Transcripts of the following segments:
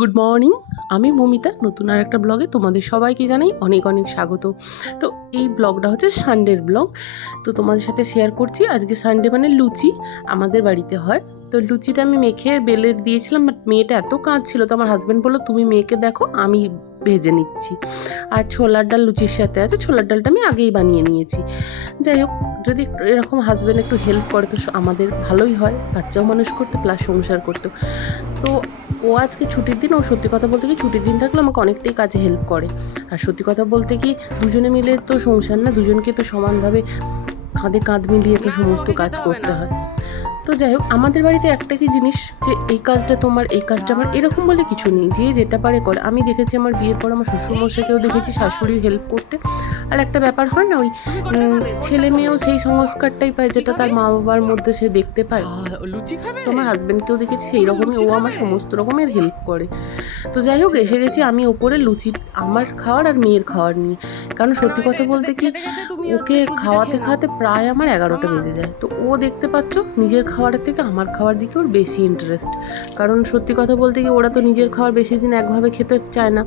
Good morning আমি মমিতা, নতুন আর একটা ব্লগে তোমাদের সবাইকে জানাই অনেক অনেক স্বাগত। তো এই ব্লগটা হচ্ছে সানডের ব্লগ তো তোমাদের সাথে শেয়ার করছি। আজকে সানডে মানে লুচি আমাদের বাড়িতে হয়। তো লুচিটা আমি মেখে বেলে দিয়েছিলাম বাট মেয়েটা এত কাজ ছিল তো আমার হাজব্যান্ড বলল তুমি মেয়েকে দেখো আমি ভেজে নিচ্ছি। আর ছোলার ডাল লুচির সাথে আছে ছোলার ডালটা আমি আগেই বানিয়ে নিয়েছি। যাই হোক যদি এরকম হাজব্যান্ড একটু হেল্প করে তো আমাদের ভালোই হয় বাচ্চাও মানুষ করতে প্লাস সংসার করতে। তো ও আজকে ছুটির দিন ও সত্যি কথা বলতে কি ছুটির দিন থাকলে আমাকে অনেকটাই কাজে হেল্প করে। আর সত্যি কথা বলতে কি দুজনে মিলে তো সংসার না দুজনকে তো সমানভাবে কাঁধে কাঁধ মিলিয়ে তো সমস্ত কাজ করতে হয়। তো যাই হোক আমাদের বাড়িতে একটা কি জিনিস যে এই কাজটা তোমার এই কাজটা আমার এরকম বলে কিছু নেই। যে যেটা পারে করে। আমি দেখেছি আমার বিয়ের পর আমার শ্বশুরমশাইকেও দেখেছি শাশুড়ির হেল্প করতে। আর একটা ব্যাপার হয় না ওই ছেলে মেয়েও সেই সংস্কারটাই পায় যেটা তার মা বাবার মধ্যে সে দেখতে পায়। লুচি খাবে? তো আমার হাজব্যান্ডকেও দেখেছি সেই রকমই ও আমার সমস্ত রকমের হেল্প করে। তো যাই হোক এসে গেছি আমি ওপরে লুচি আমার খাওয়ার আর মেয়ের খাওয়ার নিয়ে। কারণ সত্যি কথা বলতে কি ওকে খাওয়াতে খাওয়াতে প্রায় আমার এগারোটা বেজে যায়। তো ও দেখতে পাচ্ছ নিজের খাবারের থেকে আমার খাওয়ার দিকে ওর বেশি ইন্টারেস্ট কারণ সত্যি কথা বলতে গিয়ে ওরা তো নিজের খাওয়ার বেশি দিন একভাবে খেতে চায় না।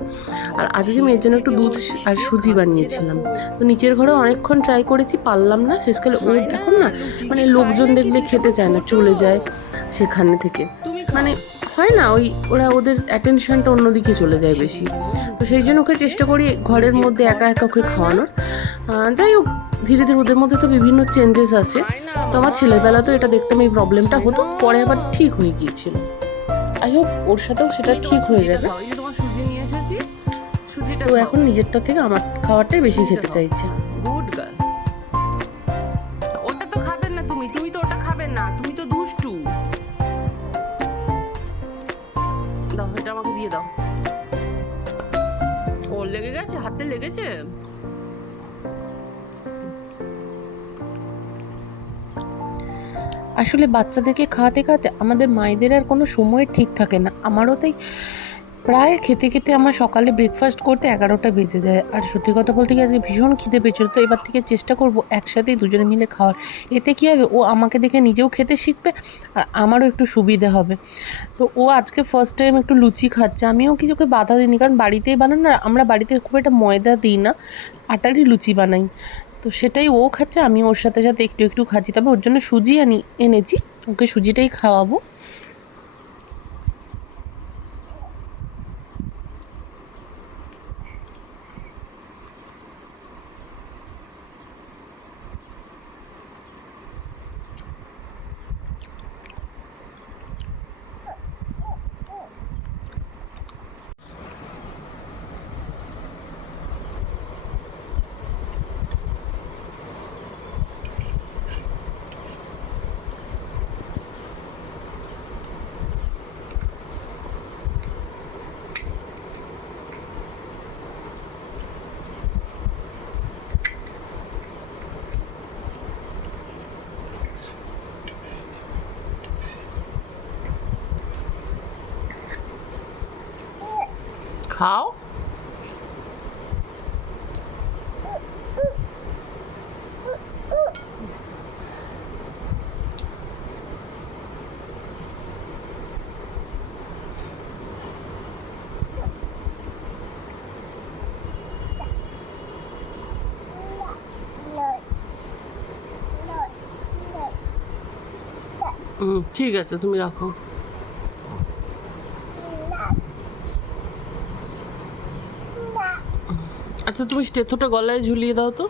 আর আজকে মেয়ের জন্য একটু দুধ আর সুজি বানিয়েছিলাম। তো নিচের ঘরে অনেকক্ষণ ট্রাই করেছি, পারলাম না। শেষকালে ও এখন না মানে লোকজন দেখলে খেতে চায় না, চলে যায় সেখানে থেকে। মানে হয় না, ওই ওরা ওদের অ্যাটেনশনটা অন্যদিকে চলে যায় বেশি। তো সেই জন্য ওকে চেষ্টা করি ঘরের মধ্যে একা একা ওকে খাওয়ানোর। যাই হোক ধীরে ধীরে ওদের মধ্যে তো বিভিন্ন চেঞ্জেস আসে। তো আমার ছেলেবেলা তো এটা দেখতাম এই প্রবলেমটা হতো পরে আবার ঠিক হয়ে গিয়েছিল। আই হোপ ওর সাথেও সেটা ঠিক হয়ে যাবে। তো এখন নিজেরটা থেকে আমার খাবারটাই বেশি খেতে চাইছে। আসলে বাচ্চাদেরকে খাওয়াতে খাওয়াতে আমাদের মায়েদের আর কোনো সময় ঠিক থাকে না। আমারও তাই প্রায় খেতে খেতে আমার সকালে ব্রেকফাস্ট করতে এগারোটা বেজে যায়। আর সত্যি কথা বলতে কি আজকে ভীষণ খিদে পেয়েছিল। তো এবার থেকে চেষ্টা করব একসাথেই দুজনে মিলে খাওয়ার। এতে কী হবে? ও আমাকে দেখে নিজেও খেতে শিখবে আর আমারও একটু সুবিধে হবে। তো ও আজকে ফার্স্ট টাইম একটু লুচি খাচ্ছে। আমিও কিছু ওকে বাধা দিইনি। কারণ বাড়িতেই বানানো না। আমরা বাড়িতে খুব একটা ময়দা দিই না। আটারই লুচি বানাই। তো সেটাই ও খাচ্ছে আমি ওর সাথে সাথে একটু একটু খাচ্ছি। তবে ওর জন্য সুজি আনি এনেছি। ওকে সুজিটাই খাওয়াবো। খাও হুম ঠিক আছে তুমি রাখো আচ্ছা তুমি স্টেথোটা গলায় ঝুলিয়ে দাও তো।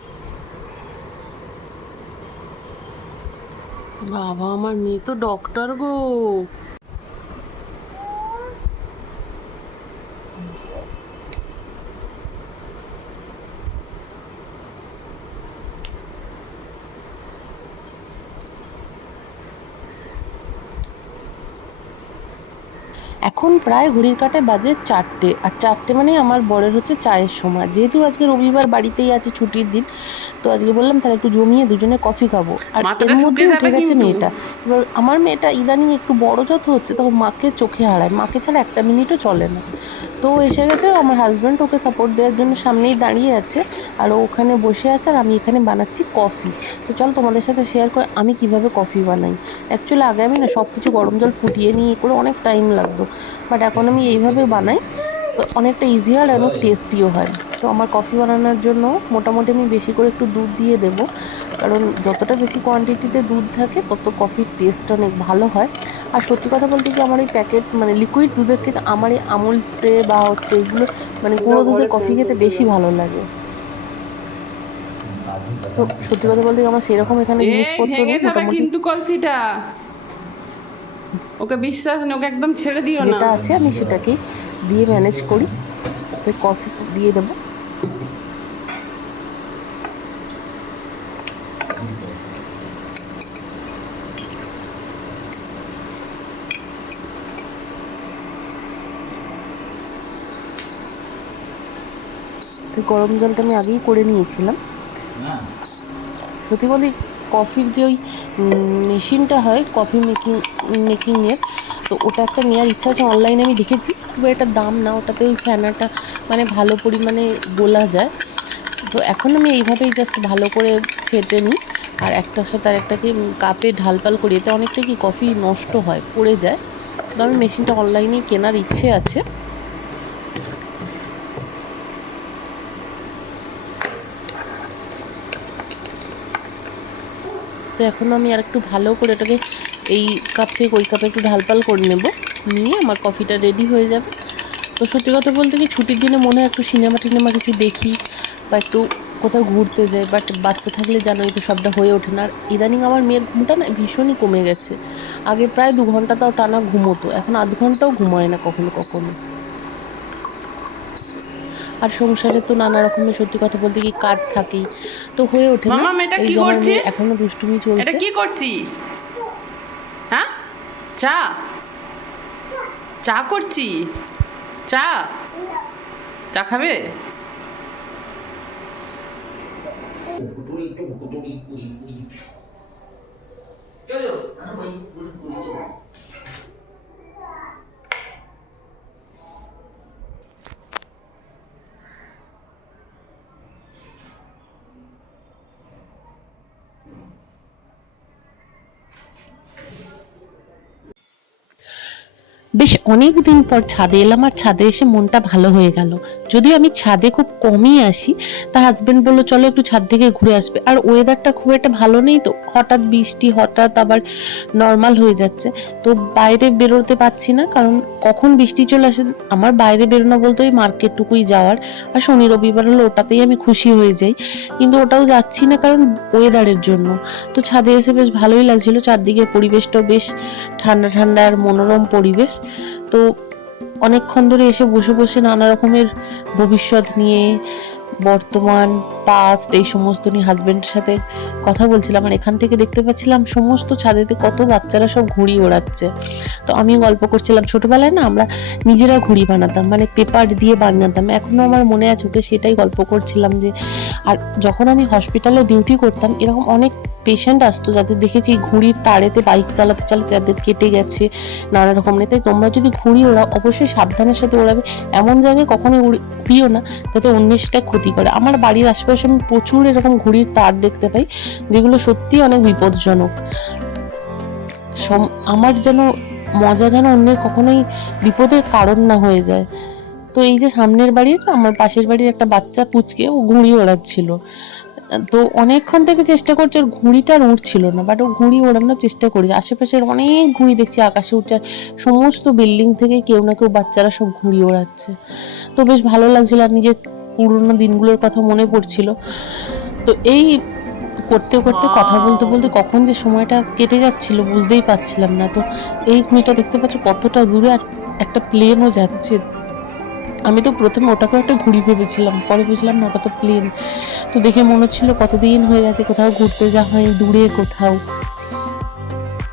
বাবা আমার মেয়ে তো ডক্টর গো। এখন প্রায় ঘড়ির কাটে বাজে চারটে আর চারটে মানে আমার বরের হচ্ছে চায়ের সময়। যেহেতু আজকে রবিবার বাড়িতেই আছে ছুটির দিন তো আজকে বললাম তাহলে একটু জমিয়ে দুজনে কফি খাব। আর এর মধ্যে উঠে গেছে মেয়েটা। এবার আমার মেয়েটা ইদানিং একটু বড় যত হচ্ছে তখন মাকে চোখে হারায়। মাকে ছাড়া একটা মিনিটও চলে না। তো এসে গেছে আমার হাজব্যান্ড ওকে সাপোর্ট দেওয়ার জন্য সামনেই দাঁড়িয়ে আছে, আর ওখানে বসে আছে, আর আমি এখানে বানাচ্ছি কফি তো চল তোমাদের সাথে শেয়ার করে আমি কীভাবে কফি বানাই। অ্যাকচুয়ালি আগে আমি না সব কিছু গরম জল ফুটিয়ে নিয়ে করে অনেক টাইম লাগতো বাট এখন আমি এইভাবে বানাই তো অনেকটা ইজি হয় আর অনেক টেস্টিও হয়। তো আমার কফি বানানোর জন্য মোটামুটি আমি বেশি করে একটু দুধ দিয়ে দেব। কারণ যতটা বেশি কোয়ান্টিটিতে দুধ থাকে তত কফির টেস্ট অনেক ভালো হয়। আর সত্যি কথা বলতে কি আমার এই প্যাকেট মানে লিকুইড দুধের থেকে আমার এই আমুল স্প্রে বা হচ্ছে এগুলো মানে গুঁড়ো দুধের কফি খেতে বেশি ভালো লাগে। তো সত্যি কথা বলতে কি আমার সেরকম এখানে জিনিসপত্র নেই মোটামুটি কিন্তু কলসিটা। ওকে বিশ্বাস নেই ওকে একদম ছেড়ে দিও যেটা না আছে আমি সেটাকে দিয়ে ম্যানেজ করি। তো কফি দিয়ে দেবো। তো গরম জলটা আমি আগেই করে নিয়েছিলাম। সত্যি বলি কফির যে ওই মেশিনটা হয়, কফি মেকিং, মেকিংয়ের, তো ওটা একটা নেওয়ার ইচ্ছা আছে, অনলাইনে আমি দেখেছি। খুব একটা দাম না, ওটাতে ওই ফ্যানাটা মানে ভালো পরিমাণে গোলা যায়। তো এখন আমি এইভাবেই জাস্ট ভালো করে ফেটে নিই। আর একটার সাথে আর একটাকে কাপে ঢালপাল করি, এতে অনেকটা কি কফি নষ্ট হয়, পড়ে যায়। তো আমি মেশিনটা অনলাইনে কেনার ইচ্ছে আছে। তো এখন আমি আর একটু ভালো করে এটাকে এই কাপ থেকে ওই কাপে একটু ঢালপাল করে নেব। নিয়ে আমার কফিটা রেডি হয়ে যাবে। তো সত্যি কথা বলতে কি ছুটির দিনে মনে হয় একটু সিনেমা টিনেমা কিছু দেখি বা একটু কোথাও ঘুরতে যাই বাট বাচ্চা থাকলে জানোই তো সবটা হয়ে ওঠে না। আর ইদানিং আমার মেয়ের ঘুমটা না ভীষণই কমে গেছে। আগে প্রায় দু ঘণ্টা তাও টানা ঘুমোতো, এখন আধ ঘন্টাও ঘুমোয় না কখনো কখনো। আর সংসারে তো নানা রকমের সত্যি কথা বলতে কি কাজ থাকে তো হয়ে ওঠে না মামা, এই কি করছে? এখনও দুষ্টুমি চলছে। এটা কি করছি? হ্যাঁ? চা? চা করছি? চা? চা খাবে? বেশ অনেক দিন পর ছাদে এলাম আর ছাদে এসে মনটা ভালো হয়ে গেল। যদিও আমি ছাদে খুব কমই আসি তা হাজবেন্ড বলল, চলো একটু ছাদ থেকে ঘুরে আসবে। আর ওয়েদারটা খুব একটা ভালো নেই তো, হঠাৎ বৃষ্টি, হঠাৎ আবার নর্মাল হয়ে যাচ্ছে। তো বাইরে বেরোতে পারছি না, কারণ কখন বৃষ্টি চলে আসে আমার বাইরে বেরোনো বলতে ওই মার্কেটটুকুই যাওয়ার। আর শনি, রবিবার হলো ওটাতেই আমি খুশি হয়ে যাই। কিন্তু ওটাও যাচ্ছি না কারণ ওয়েদারের জন্য। তো ছাদে এসে বেশ ভালোই লাগছিল, চারদিকের পরিবেশটাও বেশ ঠান্ডা ঠান্ডা আর মনোরম পরিবেশ। তো অনেকক্ষণ ধরে এসে বসে বসে নানা রকমের ভবিষ্যৎ নিয়ে বর্তমান পাস্ট এই সমস্ত নিয়ে হাজবেন্ডের সাথে কথা বলছিলাম আর এখান থেকে দেখতে পাচ্ছিলাম সমস্ত ছাদেতে কত বাচ্চারা সব ঘুড়ি ওড়াচ্ছে। তো আমি গল্প করছিলাম, ছোটবেলায় না আমরা নিজেরা ঘুড়ি বানাতাম মানে পেপার দিয়ে বানাতাম। এখনও আমার মনে আছে ওকে সেটাই গল্প করছিলাম যে, আর যখন আমি হসপিটালে ডিউটি করতাম, এরকম অনেক পেশেন্ট আসতো যাদের দেখেছি ঘুড়ির তারেতে বাইক চালাতে চালাতে তাদের কেটে গেছে নানা রকম। নিয়ে তাই তোমরা যদি ঘুড়ি ওড়াও, অবশ্যই সাবধানের সাথে ওড়াবে। এমন জায়গায় কখনোই উড়ি- উড়িও না যাতে অন্যের সেটা ক্ষতি করে। আমার বাড়ির আশেপাশে আমি প্রচুর এরকম ঘুড়ির তার দেখতে পাই, যেগুলো সত্যি অনেক বিপজ্জনক। সম- আমার যেন মজা যেন অন্যের কখনোই বিপদের কারণ না হয়ে যায়। তো এই যে সামনের বাড়ির, আমার পাশের বাড়ির একটা বাচ্চা কুচকে ও ঘুড়ি ওড়াচ্ছিল। তো অনেকক্ষণ থেকে চেষ্টা করছে, ওর ঘুড়িটা আর উঠছিল না বাট ও ঘুড়ি ওড়ানোর চেষ্টা করেছে আশেপাশের অনেক ঘুড়ি দেখছি, আকাশে উঠছে আর সমস্ত বিল্ডিং থেকে কেউ না কেউ বাচ্চারা সব ঘুড়ি ওড়াচ্ছে। তো বেশ ভালো লাগছিল, আর নিজের পুরোনো দিনগুলোর কথা মনে পড়ছিল। তো এই করতে করতে, কথা বলতে বলতে কখন যে সময়টা কেটে যাচ্ছিল বুঝতেই পারছিলাম না। তো এই ঘুড়িটা দেখতে পাচ্ছ কতটা দূরে আর একটা প্লেনও যাচ্ছে। আমি তো প্রথমে ওটাকেও একটা ঘুড়ি ভেবেছিলাম, পরে বুঝলাম না ওটা তো প্লেন তো দেখে মনে হচ্ছিল কতদিন হয়ে গেছে, কোথাও ঘুরতে যাওয়া হয় দূরে কোথাও।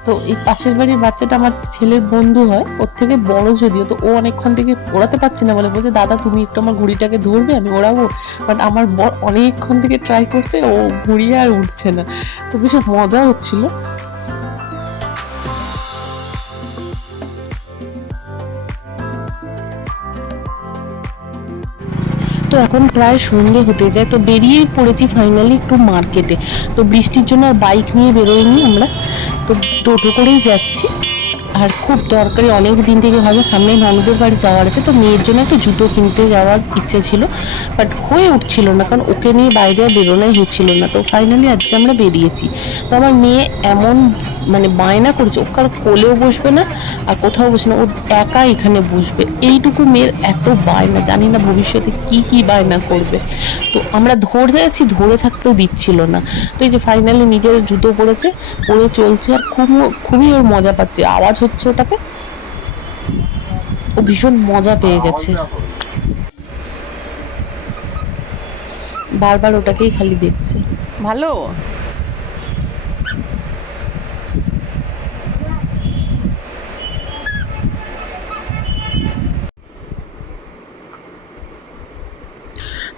তো এই পাশের বাড়ির বাচ্চাটা আমার ছেলের বন্ধু হয়, ওর থেকে বড় যদিও, তো ও অনেকক্ষণ থেকে ওড়াতে পারছে না বলে বলছে, দাদা, তুমি একটু আমার ঘুড়িটাকে ধরবে, আমি ওড়াবো। বাট আমার বর অনেকক্ষণ থেকে ট্রাই করছে, ও ঘুড়ি আর উঠছে না। তো বেশ মজা হচ্ছিল। তো এখন প্রায় সন্ধে হতে যায়। তো বেরিয়েই পড়েছি ফাইনালি একটু মার্কেটে তো বৃষ্টির জন্য আর বাইক নিয়ে বেরোয়নি আমরা। তো টোটো করেই যাচ্ছি। আর খুব দরকারি অনেক দিন থেকে ভাবে সামনে ননদের বাড়ি যাওয়ার আছে, তো মেয়ের জন্য একটা জুতো কিনতে যাওয়ার ইচ্ছে ছিল বাট হয়ে উঠছিল না, কারণ ওকে নিয়ে বাইরে বেরোনোই হচ্ছিল না, তো ফাইনালি আজকে আমরা বেরিয়েছি। তো আমার মেয়ে এমন মানে বায়না করেছে, ও কারও কোলেও বসবে না আর কোথাও বসবে না, ও একা এখানে বসবে। এইটুকু মেয়ের এত বায়না, জানি না ভবিষ্যতে কি কি বায়না করবে। তো আমরা ধরে যাচ্ছি ধরে থাকতেও দিচ্ছিল না। তো এই যে ফাইনালি নিজের জুতো পরেছে, পরে চলছে, আর খুব খুবই ওর মজা পাচ্ছে, আওয়াজ হচ্ছে ওটাকে ও ভীষণ মজা পেয়ে গেছে। বারবার ওটাকেই খালি দেখছে। ভালো?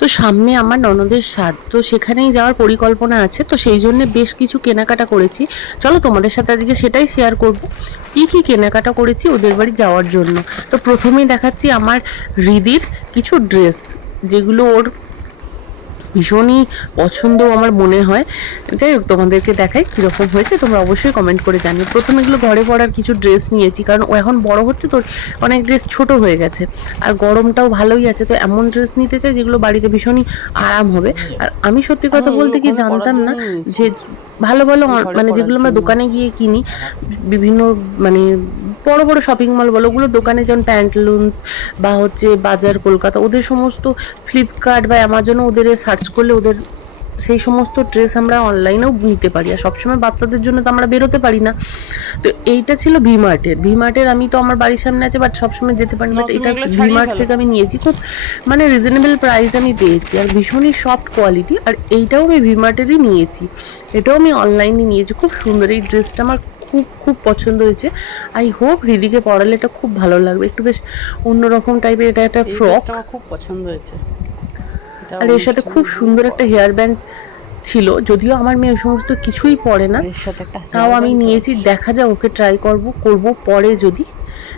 তো সামনে আমার ননদের স্বাদ তো সেখানেই যাওয়ার পরিকল্পনা আছে, তো সেই জন্য বেশ কিছু কেনাকাটা করেছি। চলো তোমাদের সাথে আজকে সেটাই শেয়ার করব। কি কি কেনাকাটা করেছি ওদের বাড়ি যাওয়ার জন্য? তো প্রথমেই দেখাচ্ছি আমার হৃদির কিছু ড্রেস যেগুলো ওর ভীষণই পছন্দ আমার মনে হয়। যাই হোক তোমাদেরকে দেখাই কীরকম হয়েছে। তোমরা অবশ্যই কমেন্ট করে জানিও। প্রথমে এগুলো ঘরে পড়ার কিছু ড্রেস নিয়েছি কারণ ও এখন বড় হচ্ছে তোর অনেক ড্রেস ছোট হয়ে গেছে। আর গরমটাও ভালোই আছে তো এমন ড্রেস নিতে চাই যেগুলো বাড়িতে ভীষণই আরাম হবে। আর আমি সত্যি কথা বলতে কি জানতাম না যে ভালো ভালো মানে যেগুলো আমরা দোকানে গিয়ে কিনি বিভিন্ন মানে বড় বড় শপিং মল বলো ওগুলো দোকানে যেমন প্যান্টলুন্স বা হচ্ছে বাজার কলকাতা ওদের সমস্ত ফ্লিপকার্ট বা অ্যামাজনও ওদের সার্চ করলে ওদের সেই সমস্ত ড্রেস আমরা অনলাইনেও নিতে পারি। আর সবসময় বাচ্চাদের জন্য তো আমরা বেরোতে পারি না। তো এইটা ছিল ভিমার্টের ভিমার্টের আমি তো আমার বাড়ির সামনে আছে বাট সবসময় যেতে পারি বাট এটা ভিমার্ট থেকে আমি নিয়েছি। খুব মানে রিজনেবল প্রাইস আমি পেয়েছি। আর ভীষণই সফট কোয়ালিটি আর এইটাও আমি ভিমার্টেরই নিয়েছি। এটাও আমি অনলাইনে নিয়েছি। খুব সুন্দর। এই ড্রেসটা আমার খুব খুব পছন্দ হয়েছে। আই হোপ হৃদিকে পরালে এটা খুব ভালো লাগবে। একটু বেশ অন্যরকম টাইপের এটা একটা ফ্রক খুব পছন্দ হয়েছে। আর এর সাথে খুব সুন্দর একটা হেয়ার ব্যান্ড ছিল যদিও আমার মেয়ে ওই সমস্ত কিছুই পরে না। তাও আমি নিয়েছি দেখা যাক ওকে ট্রাই করব করব পরে যদি।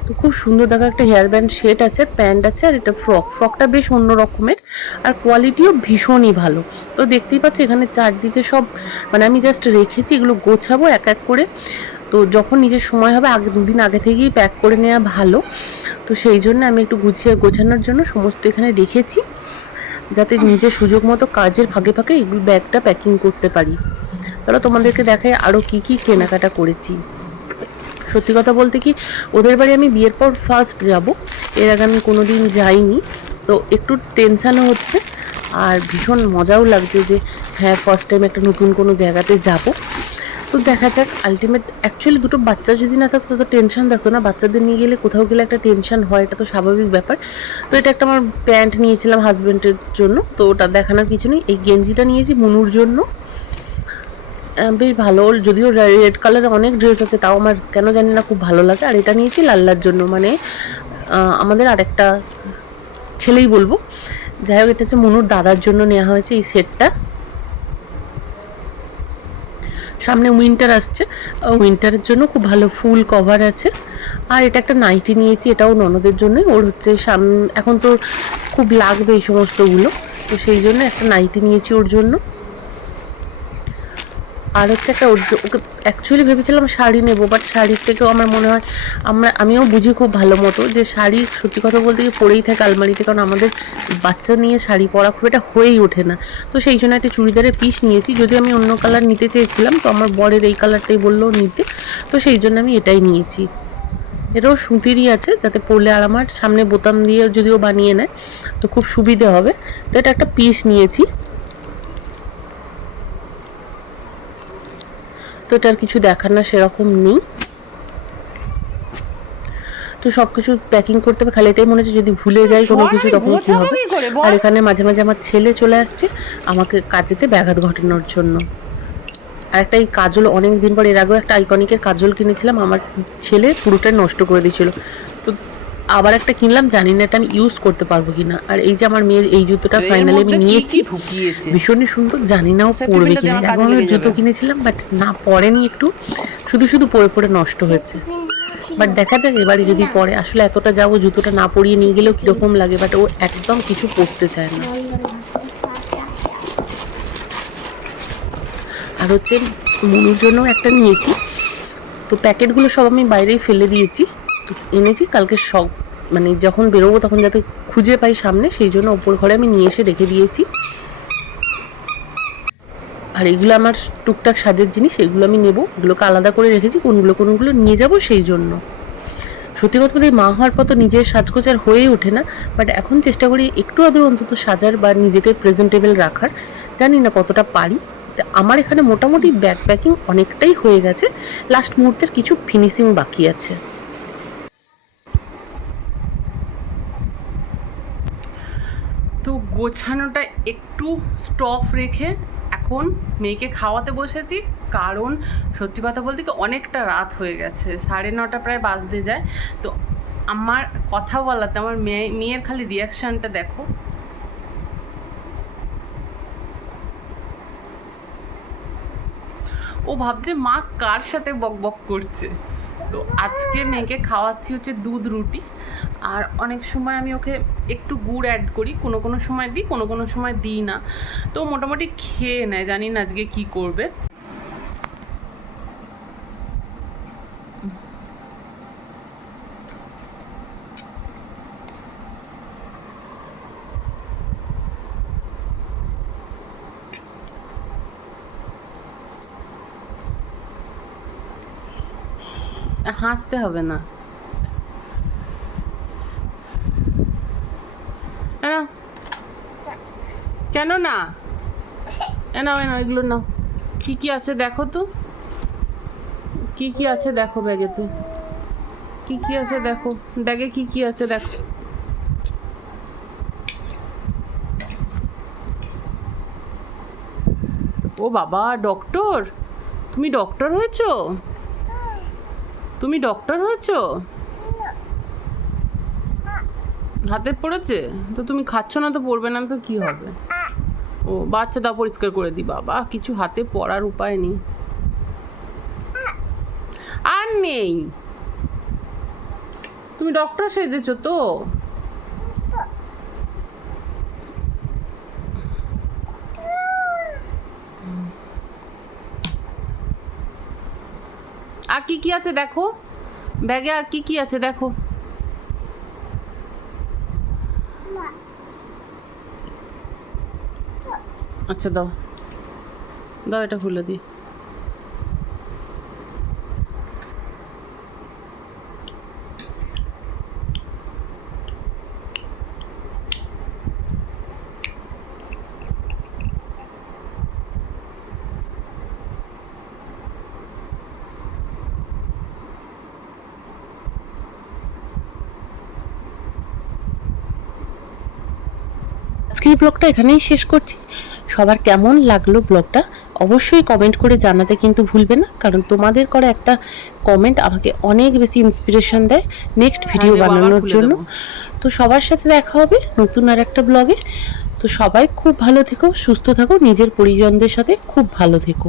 তো খুব সুন্দর দেখা একটা হেয়ার ব্যান্ড সেট আছে প্যান্ট আছে আর এটা ফ্রক ফ্রকটা বেশ অন্য রকমের আর কোয়ালিটিও ভীষণই ভালো। তো দেখতেই পাচ্ছি এখানে চারদিকে সব মানে আমি জাস্ট রেখেছি এগুলো গোছাবো এক এক করে। তো যখন নিজের সময় হবে আগে দুদিন আগে থেকেই প্যাক করে নেওয়া ভালো। তো সেই জন্য আমি একটু গুছিয়ে গোছানোর জন্য সমস্ত এখানে রেখেছি। যাতে নিজের সুযোগ মতো কাজের ফাঁকে ফাঁকে এগুলো ব্যাগটা প্যাকিং করতে পারি। তাহলে তোমাদেরকে দেখাই আরও কি কি কেনাকাটা করেছি। সত্যি কথা বলতে কি, ওদের বাড়ি আমি বিয়ের পর ফার্স্ট যাব। এর আগে আমি কোনো দিন যাইনি। তো একটু টেনশানও হচ্ছে। আর ভীষণ মজাও লাগছে যে হ্যাঁ ফার্স্ট টাইম একটা নতুন কোনো জায়গাতে যাব। তো দেখা যাক আলটিমেট অ্যাকচুয়ালি দুটো বাচ্চা যদি না থাকতো, তো টেনশন থাকতো না। বাচ্চাদের নিয়ে গেলে কোথাও গেলে একটা টেনশন হয়, এটা তো স্বাভাবিক ব্যাপার। তো এটা একটা আমার প্যান্ট নিয়েছিলাম হাজব্যান্ডের জন্য, তো ওটা দেখানোর কিছু নেই। এই গেঞ্জিটা নিয়েছি মুনুর জন্য। বেশ ভালো। যদিও রেড কালারের অনেক ড্রেস আছে, তাও আমার কেন জানি না খুব ভালো লাগে। আর এটা নিয়েছি লাল্লার জন্য। মানে আমাদের আরেকটা ছেলেই বলব। যাই হোক, এটা হচ্ছে মনুর দাদার জন্য নেওয়া হয়েছে এই সেটটা সামনে উইন্টার আসছে। উইন্টারের জন্য খুব ভালো ফুল কভার আছে। আর এটা একটা নাইটি নিয়েছি, এটাও ননদের জন্যই। ওর হচ্ছে সাম, এখন তো খুব লাগবে এই সমস্তগুলো। তো সেই জন্য একটা নাইটি নিয়েছি ওর জন্য। আর হচ্ছে একটা ওকে অ্যাকচুয়ালি ভেবেছিলাম শাড়ি নেব বাট শাড়ির থেকেও আমার মনে হয় আমরা, আমিও বুঝি খুব ভালো মতো যে শাড়ি সত্যি কথা বলতে গিয়ে পরেই থাকে আলমারিতে, কারণ আমাদের বাচ্চা নিয়ে শাড়ি পরা খুব একটা হয়েই ওঠে না। তো সেই জন্য একটা চুড়িদারের পিস নিয়েছি যদি আমি অন্য কালার নিতে চেয়েছিলাম, তো আমার বরের এই কালারটাই বলল নিতে, তো সেই জন্য আমি এটাই নিয়েছি। এটাও সুতিরই আছে, যাতে পরলে আর আমার সামনে বোতাম দিয়ে যদিও বানিয়ে নেয়, তো খুব সুবিধে হবে। তো এটা একটা পিস নিয়েছি। তো এটার কিছু দেখানোর সেরকম নেই। তো সব কিছু প্যাকিং করতে হবে খালি এটাই মনে হচ্ছে যদি ভুলে যাই কোনো কিছু তখন কি হবে? আর এখানে মাঝে মাঝে আমার ছেলে চলে আসছে আমাকে কাজেতে ব্যাঘাত ঘটানোর জন্য। আর একটা এই কাজল অনেক দিন পর এর আগেও একটা আইকনিকের কাজল কিনেছিলাম আমার ছেলে পুরোটাই নষ্ট করে দিয়েছিল। তো আবার একটা কিনলাম জানি না এটা আমি ইউজ করতে পারব কিনা। আর এই যে আমার মেয়ের এই জুতোটা ফাইনালি আমি নিয়েছি। ভীষণই সুন্দর জানি না ও আচ্ছা, পরবে কিনা। এখন আমি জুতো কিনেছিলাম বাট না পরেনি একটু। শুধু শুধু পরে পরে নষ্ট হয়েছে। বাট দেখা যাক এবারে যদি পরে। আসলে এতটা যাব জুতোটা না পরিয়ে নিয়ে গেলেও কীরকম লাগে বাট ও একদম কিছু পরতে চায় না। আর হচ্ছে মুনুর জন্য একটা নিয়েছি। তো প্যাকেটগুলো সব আমি বাইরেই ফেলে দিয়েছি। এনেছি, কালকে সব মানে যখন বেরোবো তখন যাতে খুঁজে পাই সামনে, সেই জন্য ওপর ঘরে আমি নিয়ে এসে রেখে দিয়েছি। আর এগুলো আমার টুকটাক সাজের জিনিস, এগুলো আমি নেব। এগুলোকে আলাদা করে রেখেছি, কোনগুলো কোনগুলো নিয়ে যাব সেই জন্য। সত্যি কথা বলতে মা হওয়ার পর তো নিজের সাজগোজ আর হয়েই ওঠে না, বাট এখন চেষ্টা করি একটু আদর অন্তত সাজার বা নিজেকে প্রেজেন্টেবল রাখার। জানি না কতটা পারি, তা আমার এখানে মোটামুটি ব্যাগ প্যাকিং অনেকটাই হয়ে গেছে। লাস্ট মুহূর্তের কিছু ফিনিশিং বাকি আছে। তো গোছানোটা একটু স্টপ রেখে এখন মেয়েকে খাওয়াতে বসেছি, কারণ সত্যি কথা বলতে কি অনেকটা রাত হয়ে গেছে, সাড়ে নটা প্রায় বাজতে যায়। তো আমার কথা বলাতে, আমার মেয়ে, মেয়ের খালি রিয়াকশানটা দেখো। ও ভাবছে মা কার সাথে বক বক করছে? তো আজকে মেয়েকে খাওয়াচ্ছি হচ্ছে দুধ রুটি। আর অনেক সময় আমি ওকে একটু গুড় অ্যাড করি, কোনো কোনো সময় দিই, কোনো কোনো সময় দিই না। তো মোটামুটি খেয়ে নেয়, জানি না আজকে কী করবে। হাসতে হবে না। কেন না? এ নাও এ এগুলো নাও। কি কি আছে দেখো তো। কি কি আছে দেখো ব্যাগেতে। কি কি আছে দেখো। ব্যাগে কি কি আছে দেখো। ও বাবা, ডক্টর? তুমি ডক্টর হয়েছো? তুমি ডক্টর হয়েছো? হাতে পড়েছে? তো তুমি খাচ্ছ না তো পড়বে না, তো কি হবে? ও বাচ্চা দাও পরিষ্কার করে দি বাবা, কিছু হাতে পড়ার উপায় নেই। আর নেই। তুমি ডক্টর সেজেছো তো? আর কি কি আছে দেখো? ব্যাগে আর কি কি আছে দেখো? আচ্ছা দাও। দাও এটা খুলে দিই। আজকের ব্লগটা এখানেই শেষ করছি। সবার কেমন লাগল ব্লগটা অবশ্যই কমেন্ট করে জানাতে কিন্তু ভুলবে না কারণ তোমাদের করা একটা কমেন্ট আমাকে অনেক বেশি ইন্সপিরেশন দেয় নেক্সট ভিডিও হ্যাঁ, আবার বানানোর জন্য। তো সবার সাথে দেখা হবে নতুন আর একটা ব্লগে তো সবাই খুব ভালো থেকো সুস্থ থাকো নিজের পরিজনদের সাথে খুব ভালো থেকো।